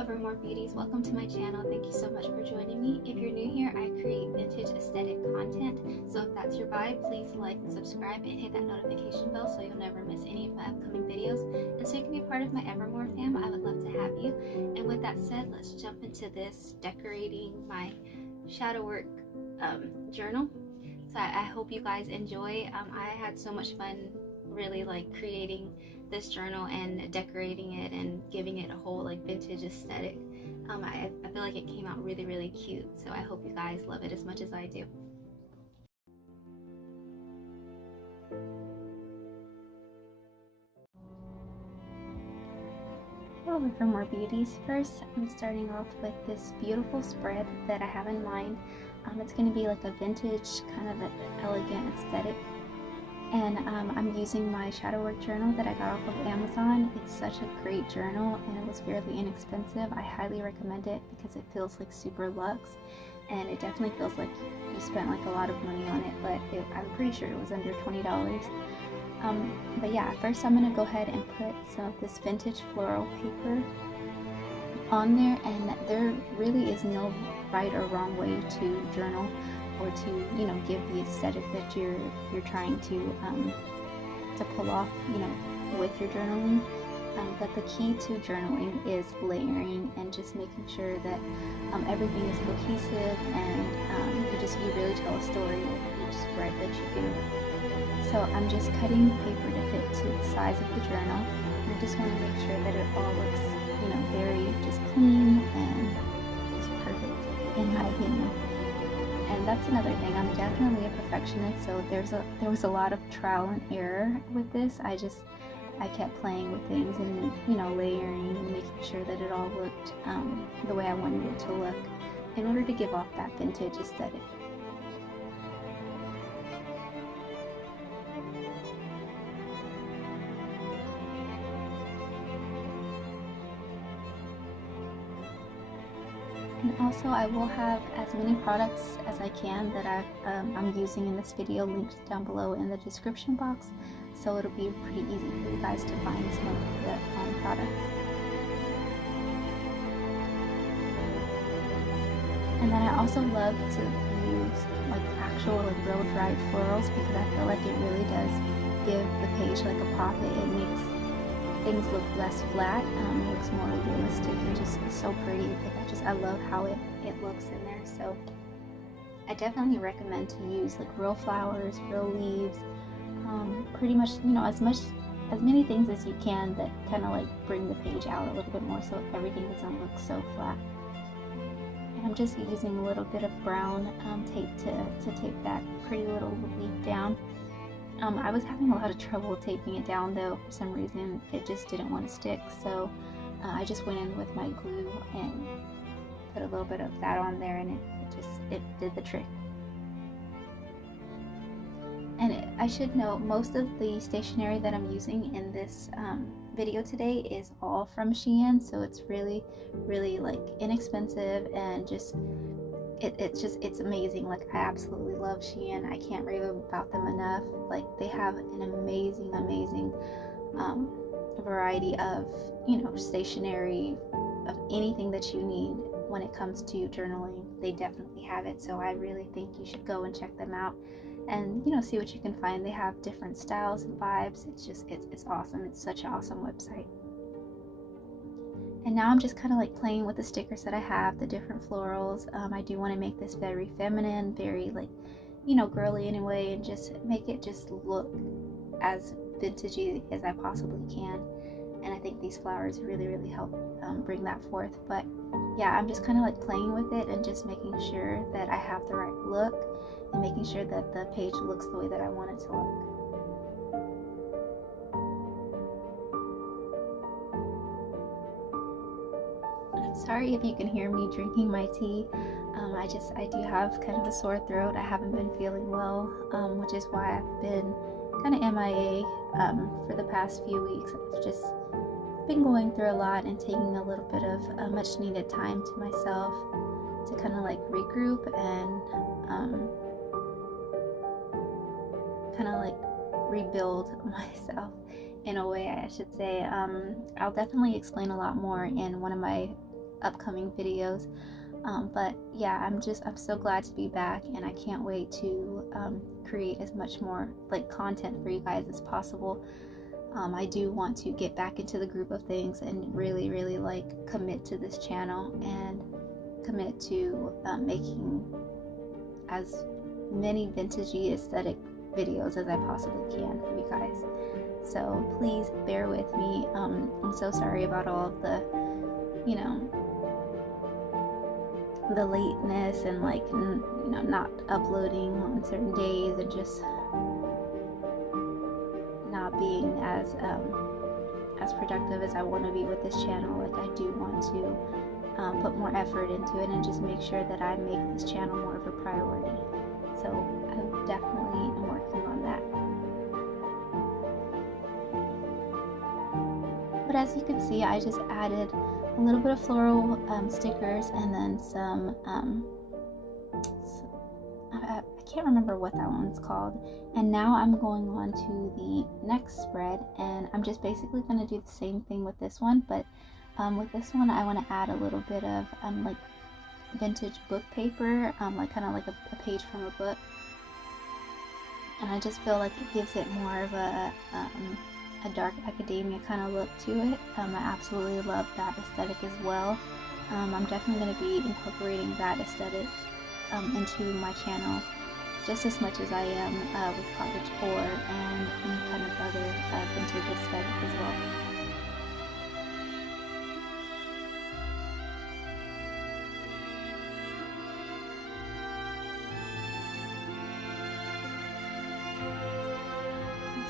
Evermore Beauties, welcome to my channel. Thank you so much for joining me. If you're new here, I create vintage aesthetic content, so if that's your vibe, please like, subscribe, and hit that notification bell so you'll never miss any of my upcoming videos. And so you can be part of my Evermore fam, I would love to have you. And with that said, let's jump into this decorating my shadow work journal. So I hope you guys enjoy. I had so much fun really like creating this journal and decorating it and giving it a whole like vintage aesthetic. I feel like it came out really cute, so I hope you guys love it as much as I do. Hello Evermore Beauties. First, I'm starting off with this beautiful spread that I have in mind. It's going to be like a vintage kind of an elegant aesthetic. And I'm using my shadow work journal that I got off of Amazon. It's such a great journal and it was fairly inexpensive. I highly recommend it because it feels like super luxe, and it definitely feels like you spent like a lot of money on it, but I'm pretty sure it was under $20. But yeah, first I'm gonna go ahead and put some of this vintage floral paper on there, and there really is no right or wrong way to journal or to, you know, give the aesthetic that you're trying to pull off, you know, with your journaling. But the key to journaling is layering and just making sure that everything is cohesive, and you really tell a story with each spread that you do. So I'm just cutting the paper to fit to the size of the journal, and I just want to make sure that it all looks, you know, very just clean and just perfect in my opinion. And that's another thing, I'm definitely a perfectionist, so there was a lot of trial and error with this. I kept playing with things and, you know, layering and making sure that it all looked the way I wanted it to look in order to give off that vintage aesthetic. And also I will have as many products as I can that I'm using in this video linked down below in the description box, so it'll be pretty easy for you guys to find some of the products. And then I also love to use like actual like real dried florals because I feel like it really does give the page like a pop. It makes things look less flat, it looks more realistic and just so pretty. I love how it looks in there, so I definitely recommend to use like real flowers, real leaves, pretty much, you know, as many things as you can that kind of like bring the page out a little bit more so everything doesn't look so flat. And I'm just using a little bit of brown tape to tape that pretty little leaf down. I was having a lot of trouble taping it down though. For some reason it just didn't want to stick, so I just went in with my glue and put a little bit of that on there, and it did the trick. And I should note, most of the stationery that I'm using in this video today is all from Shein, so it's really like inexpensive, and just it's amazing. Like, I absolutely love Shein. I can't rave about them enough. Like, they have an amazing variety of, you know, stationery, of anything that you need when it comes to journaling. They definitely have it, so I really think you should go and check them out and, you know, see what you can find. They have different styles and vibes. It's awesome. It's such an awesome website. And now I'm just kind of like playing with the stickers that I have, the different florals. I do want to make this very feminine, very like, you know, girly in a way, and just make it just look as vintagey as I possibly can. And I think these flowers really help bring that forth. But yeah, I'm just kind of like playing with it and just making sure that I have the right look and making sure that the page looks the way that I want it to look. I'm sorry if you can hear me drinking my tea. I do have kind of a sore throat. I haven't been feeling well, which is why I've been kind of MIA for the past few weeks. I've just been going through a lot and taking a little bit of much needed time to myself to kind of like regroup and kind of like rebuild myself in a way, I should say. I'll definitely explain a lot more in one of my upcoming videos. But yeah, I'm so glad to be back, and I can't wait to create as much more like content for you guys as possible. I do want to get back into the group of things and really like commit to this channel and commit to making as many vintagey aesthetic videos as I possibly can for you guys. So please bear with me. I'm so sorry about all of the, you know, the lateness and like, you know, not uploading on certain days and just not being as productive as I want to be with this channel. Like, I do want to put more effort into it and just make sure that I make this channel more of a priority. So I definitely am working on that. But as you can see, I just added a little bit of floral stickers and then some I can't remember what that one's called. And now I'm going on to the next spread, and I'm just basically going to do the same thing with this one, but with this one I want to add a little bit of like vintage book paper, like kind of like a page from a book, and I just feel like it gives it more of a dark academia kind of look to it. I absolutely love that aesthetic as well. I'm definitely going to be incorporating that aesthetic into my channel just as much as I am with cottagecore and any kind of other vintage aesthetic as well.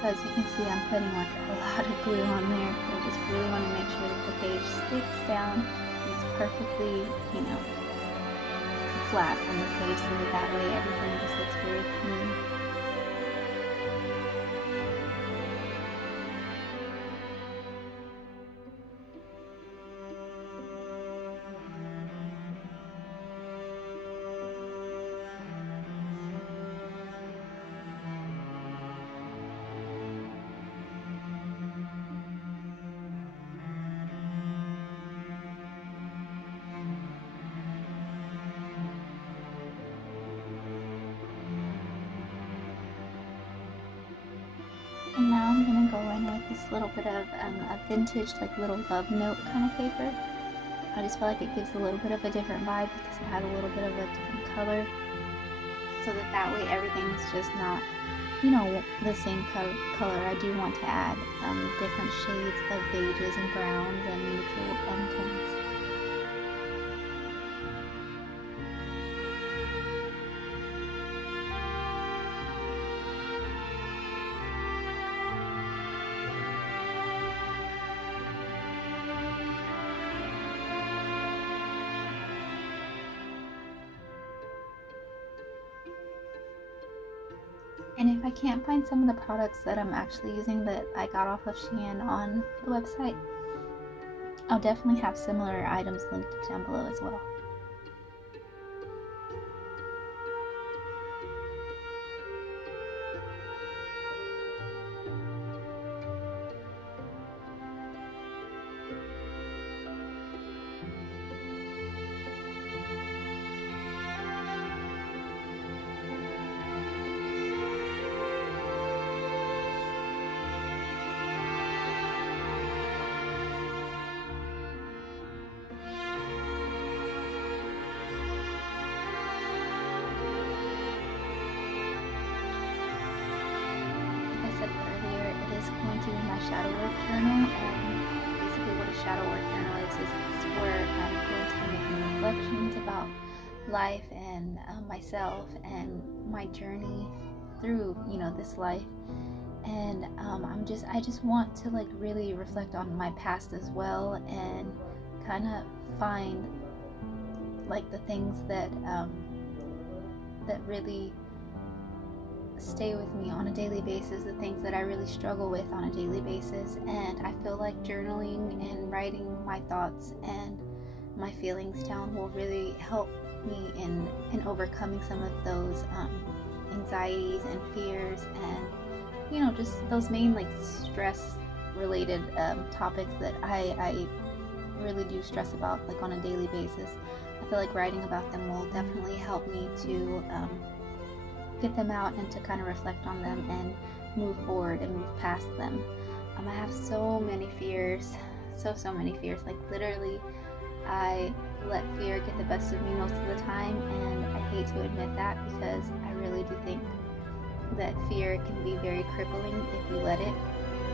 So as you can see, I'm putting like a lot of glue on there because I just really want to make sure that the page sticks down and it's perfectly, you know, flat on the page, so that way everything just looks very clean. And now I'm going to go in with this little bit of a vintage, like little love note kind of paper. I just feel like it gives a little bit of a different vibe because it has a little bit of a different color. So that way everything's just not, you know, the same color. I do want to add different shades of beiges and browns and neutral tones. And if I can't find some of the products that I'm actually using that I got off of Shein on the website, I'll definitely have similar items linked down below as well. Going to be my shadow work journal, and basically what a shadow work journal is it's where I'm going to be making reflections about life and myself and my journey through, you know, this life. And I just want to like really reflect on my past as well and kind of find like the things that that really stay with me on a daily basis, the things that I really struggle with on a daily basis. And I feel like journaling and writing my thoughts and my feelings down will really help me in overcoming some of those anxieties and fears and, you know, just those main like stress related topics that I really do stress about like on a daily basis. I feel like writing about them will definitely help me to get them out and to kind of reflect on them and move forward and move past them. I have so many fears, so many fears. Like literally, I let fear get the best of me most of the time, and I hate to admit that because I really do think that fear can be very crippling if you let it,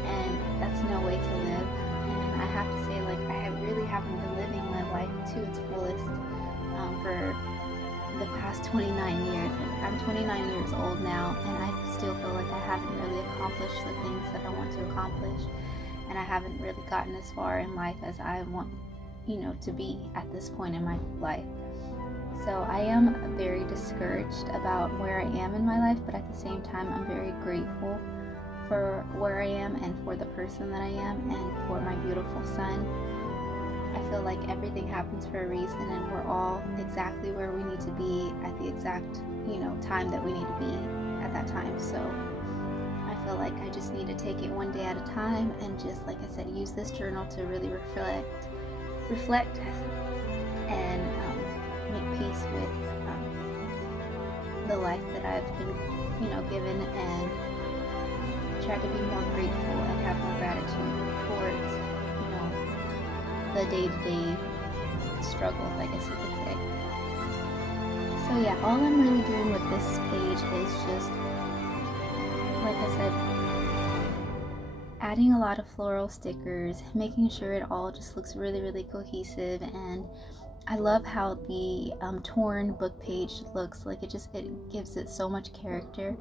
and that's no way to live. And I have to say, like, I really haven't been living my life to its fullest for the past 29 years. Like, I'm 29 years old now, and I still feel like I haven't really accomplished the things that I want to accomplish, and I haven't really gotten as far in life as I want, to be at this point in my life. So I am very discouraged about where I am in my life, but at the same time, I'm very grateful for where I am and for the person that I am and for my beautiful son. I feel like everything happens for a reason, and we're all exactly where we need to be at the exact, time that we need to be at that time. So I feel like I just need to take it one day at a time and just, like I said, use this journal to really reflect and make peace with the life that I've been, given, and try to be more grateful and have more gratitude towards, the day-to-day struggles, I guess you could say. So yeah, all I'm really doing with this page is just, like I said, adding a lot of floral stickers, making sure it all just looks really, really cohesive. And I love how the torn book page looks. Like it gives it so much character.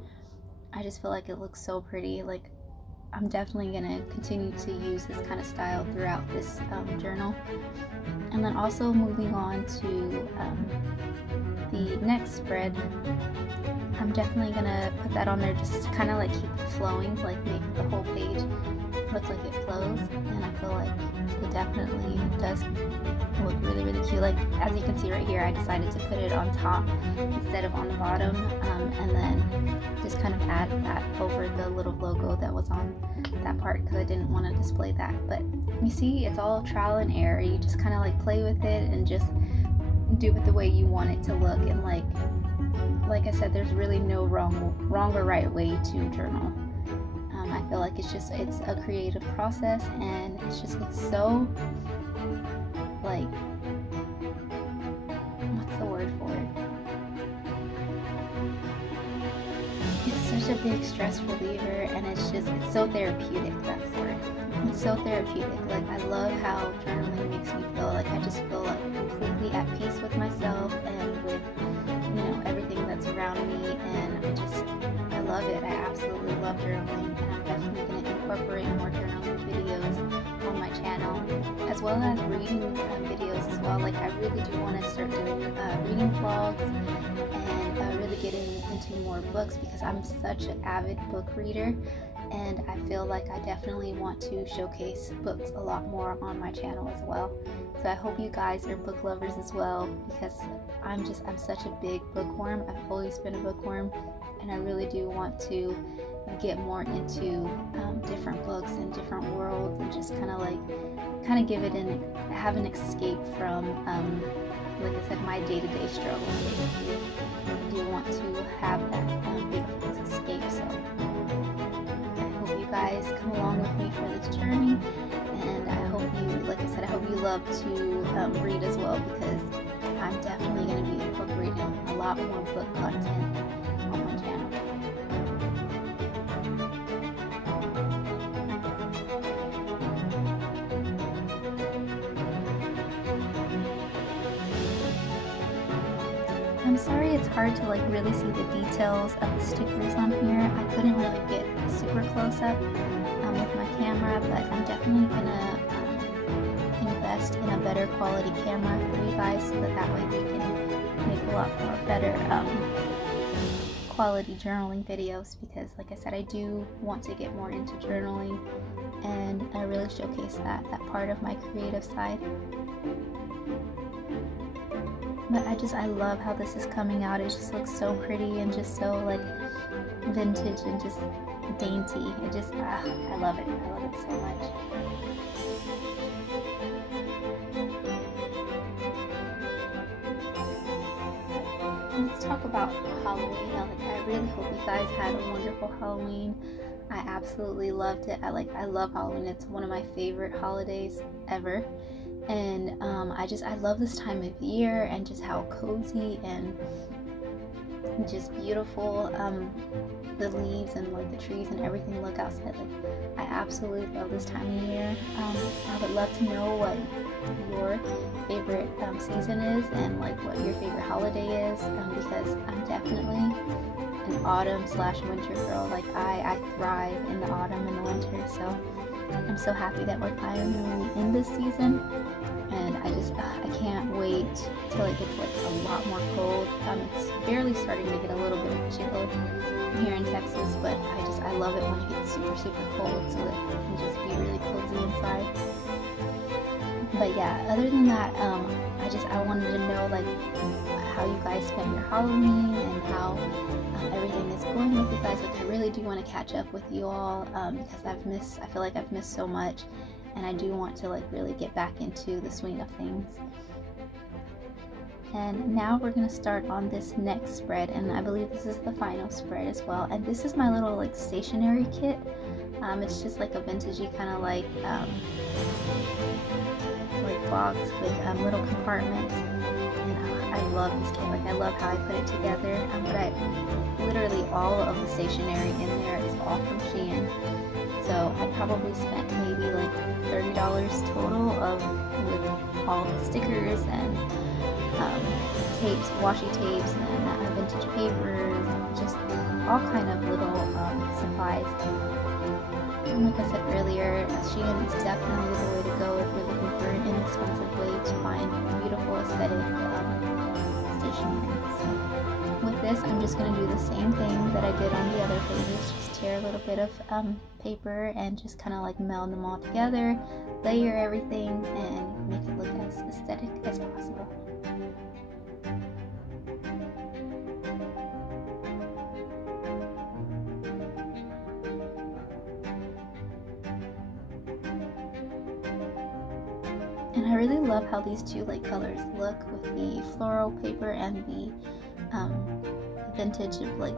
I just feel like it looks so pretty. Like, I'm definitely going to continue to use this kind of style throughout this journal. And then also moving on to the next spread, I'm definitely going to put that on there just to kind of like keep it flowing, like make the whole page look like it flows. And I feel like it definitely does look really, really cute. Like, as you can see right here, I decided to put it on top instead of on the bottom, and then just kind of add that over the little logo that was on that part because I didn't want to display that. But you see, it's all trial and error. You just kind of like play with it and just do it the way you want it to look. And like I said, there's really no wrong or right way to journal. I feel like it's a creative process, and it's so, like, what's the word for it? It's such a big stress reliever, and it's so therapeutic. That's the word. It's so therapeutic. Like, I love how journaling makes me feel like I just feel like completely at peace with myself and with, everything that's around me, and I love it. I absolutely love journaling, and I'm definitely going to incorporate more journaling videos on my channel, as well as reading videos as well. Like, I really do want to start doing reading vlogs and really getting into more books because I'm such an avid book reader, and I feel like I definitely want to showcase books a lot more on my channel as well. So I hope you guys are book lovers as well, because I'm such a big bookworm. I've always been a bookworm, and I really do want to get more into different books and different worlds, and just kind of give it have an escape from like I said, my day-to-day struggles. Basically, I do want to have that beautiful escape. So I hope you guys come along with me for this journey, and I hope you love to read as well, because I'm definitely going to be incorporating a lot more book content on my channel. I'm sorry it's hard to really see the details of the stickers on here. I couldn't really get super close up with my camera, but I'm definitely gonna invest in a better quality camera for you guys, so that way we can make a lot more better quality journaling videos, because like I said, I do want to get more into journaling, and I really showcase that part of my creative side. But I love how this is coming out. It just looks so pretty and just so vintage and just dainty. I love it. I love it so much. let's talk about Halloween. I really hope you guys had a wonderful Halloween. I absolutely loved it. I love Halloween. It's one of my favorite holidays ever. And I love this time of year and just how cozy and just beautiful the leaves and like the trees and everything look outside. Like, I absolutely love this time of year. I would love to know what your favorite season is and like what your favorite holiday is, because I'm definitely an autumn/winter girl. Like, I thrive in the autumn and the winter, so I'm so happy that we're finally in this season. And I can't wait till it gets like a lot more cold. It's barely starting to get a little bit of chill here in Texas, but I love it when it gets super cold, so that it can just be really cozy inside. But yeah, other than that, I wanted to know like how you guys spent your Halloween and how everything is going with you guys. Like, I really do want to catch up with you all, because I feel like I've missed so much, and I do want to like really get back into the swing of things. And now we're going to start on this next spread, and I believe this is the final spread as well. And this is my little like stationery kit. It's just like a vintagey kind of like box with little compartments, and I love this kit. Like, I love how I put it together. But literally all of the stationery in there is all from Shein. So I probably spent maybe like $30 total with all the stickers and tapes, washi tapes, and vintage papers, just all kind of little supplies. And like I said earlier, Shein is definitely the way to go if you're looking for an inexpensive way to find beautiful aesthetic stationery. So with this, I'm just going to do the same thing that I did on the other pages. Just tear a little bit of paper and just kind of like meld them all together, layer everything, and make it look as aesthetic as possible. And I really love how these two like colors look with the floral paper and the vintage like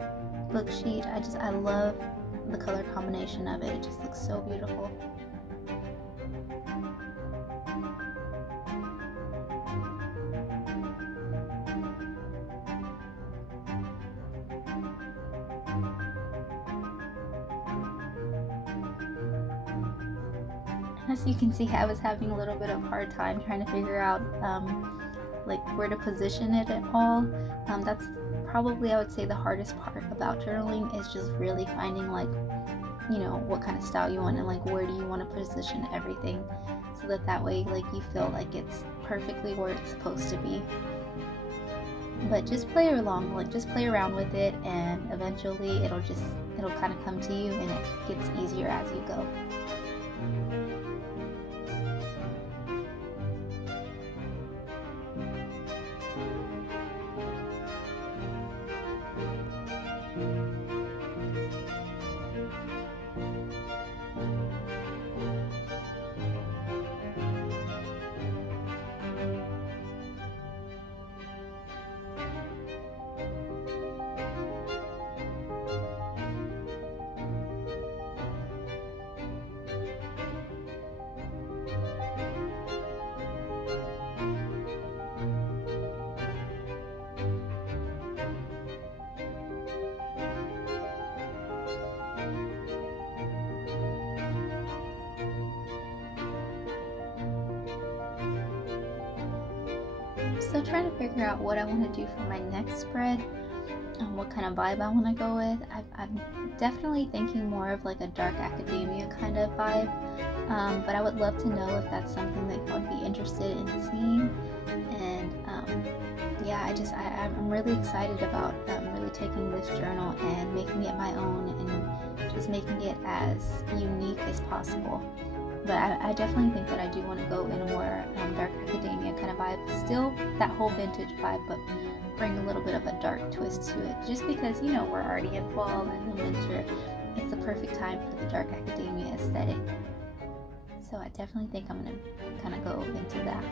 book sheet. I love the color combination of it. It just looks so beautiful. As you can see, I was having a little bit of a hard time trying to figure out like where to position it at all. That's probably, I would say, the hardest part about journaling, is just really finding like, you know, what kind of style you want and like where do you want to position everything, so that way like you feel like it's perfectly where it's supposed to be. But just play along, like just play around with it, and eventually it'll kind of come to you, and it gets easier as you go. Still trying to figure out what I want to do for my next spread, what kind of vibe I want to go with. I'm definitely thinking more of like a dark academia kind of vibe, but I would love to know if that's something that you would be interested in seeing. And yeah, I'm really excited about really taking this journal and making it my own, and just making it as unique as possible. But I definitely think that I do want to go in a more dark academia kind of vibe. Still that whole vintage vibe, but bring a little bit of a dark twist to it. Just because, you know, we're already in fall and the winter. It's the perfect time for the dark academia aesthetic. So I definitely think I'm going to kind of go into that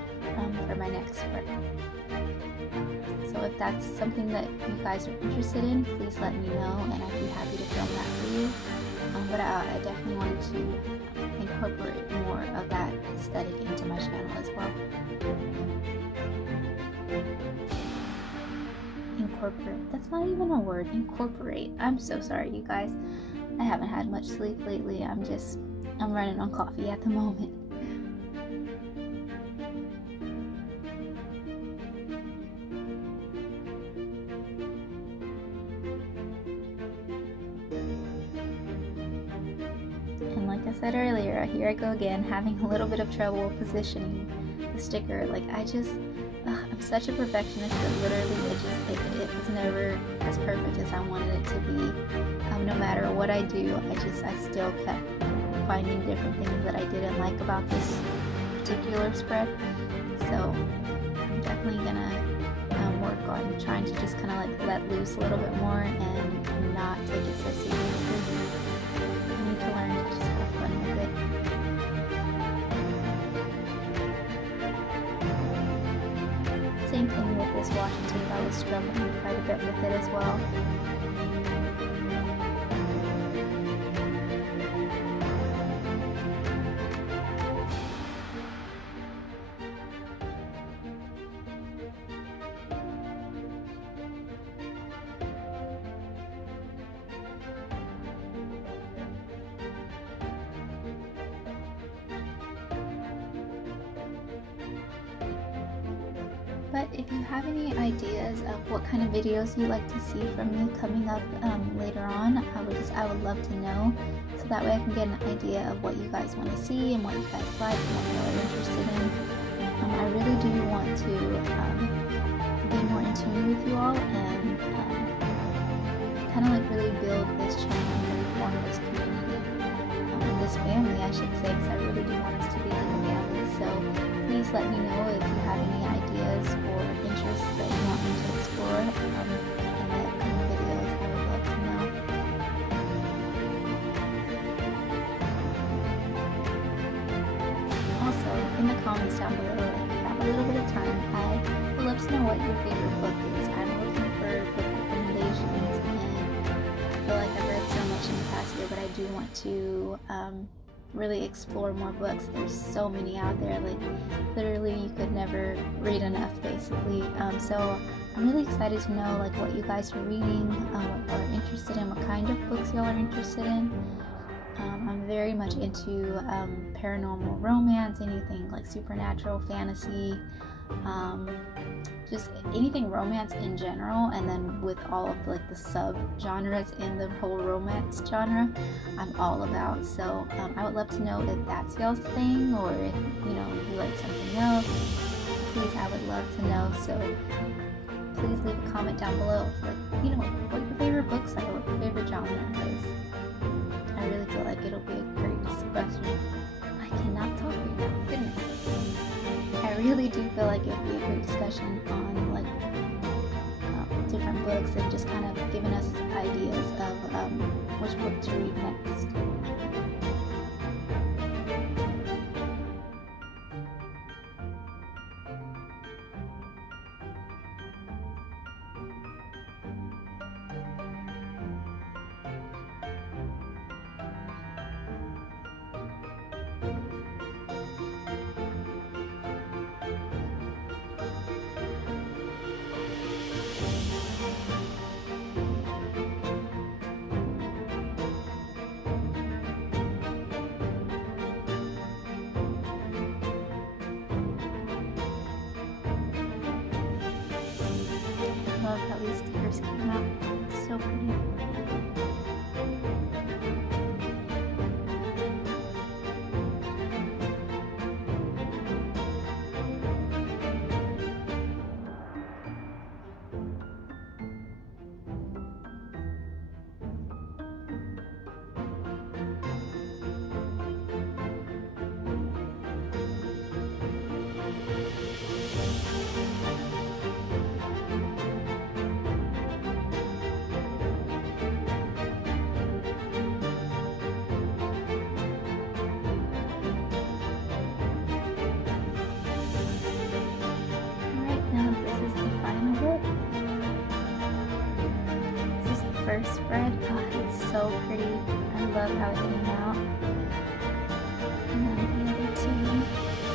for my next spread. So if that's something that you guys are interested in, please let me know and I'd be happy to film that for you. But I definitely wanted to incorporate more of that aesthetic into my channel as well. Incorporate. That's not even a word. Incorporate. I'm so sorry, you guys. I haven't had much sleep lately. I'm running on coffee at the moment. And like I said earlier, here I go again, having a little bit of trouble positioning the sticker. Like I'm such a perfectionist that literally it was never as perfect as I wanted it to be. No matter what I do, I still kept finding different things that I didn't like about this particular spread. So I'm definitely gonna work on trying to just kind of like let loose a little bit more and not take it so seriously. I need to learn to just have fun with it. Same thing with this washi tape. I was struggling quite a bit with it as well. But if you have any ideas of what kind of videos you'd like to see from me coming up later on, I would love to know, so that way I can get an idea of what you guys want to see and what you guys like and what you're interested in. I really do want to be more in tune with you all and kind of like really build this channel and really form this community and this family, I should say, because I really do want us to be like a family. So please let me know if you have any ideas or interests that you want me to explore in the upcoming videos. I would love to know. Also, in the comments down below, if you have a little bit of time, I would love to know what your favorite book is. I'm looking for book recommendations, and I feel like I've read so much in the past year, but I do want to really explore more books. There's so many out there, like literally you could never read enough, basically. So I'm really excited to know like what you guys are reading, or interested in, what kind of books y'all are interested in. I'm very much into paranormal romance, anything like supernatural, fantasy, just anything romance in general, and then with all of like the sub genres in the whole romance genre, I'm all about. So I would love to know if that's y'all's thing, or if you like something else. Please, I would love to know. So please leave a comment down below for what your favorite books are, what your favorite genre is. I really feel like it'll be a great discussion. I cannot talk right now, goodness. I really do feel like it would be a great discussion on like different books and just kind of giving us ideas of which book to read next. first spread. Oh, it's so pretty. I love how it came out. And then the other two,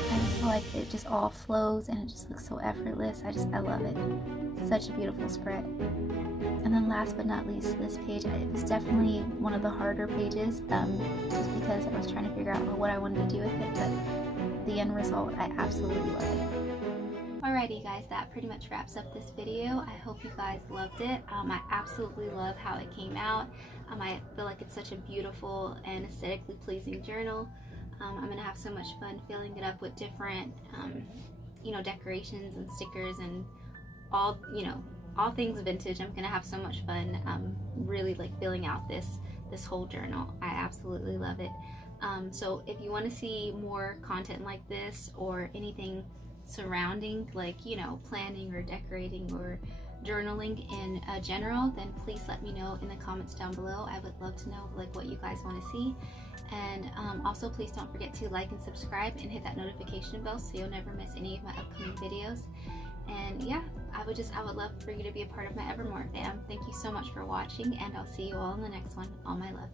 I just feel like it just all flows and it just looks so effortless. I love it. Such a beautiful spread. And then last but not least, this page, it was definitely one of the harder pages, just because I was trying to figure out what I wanted to do with it, but the end result, I absolutely love it. Alrighty guys, that pretty much wraps up this video. I hope you guys loved it. I absolutely love how it came out. I feel like it's such a beautiful and aesthetically pleasing journal. I'm gonna have so much fun filling it up with different, decorations and stickers and all things vintage. I'm gonna have so much fun really like filling out this whole journal. I absolutely love it. So if you want to see more content like this or anything surrounding planning or decorating or journaling in general, then please let me know in the comments down below. I would love to know what you guys want to see. And also please don't forget to like and subscribe and hit that notification bell so you'll never miss any of my upcoming videos. And yeah, I would love for you to be a part of my Evermore fam. Thank you so much for watching, and I'll see you all in the next one. All my love.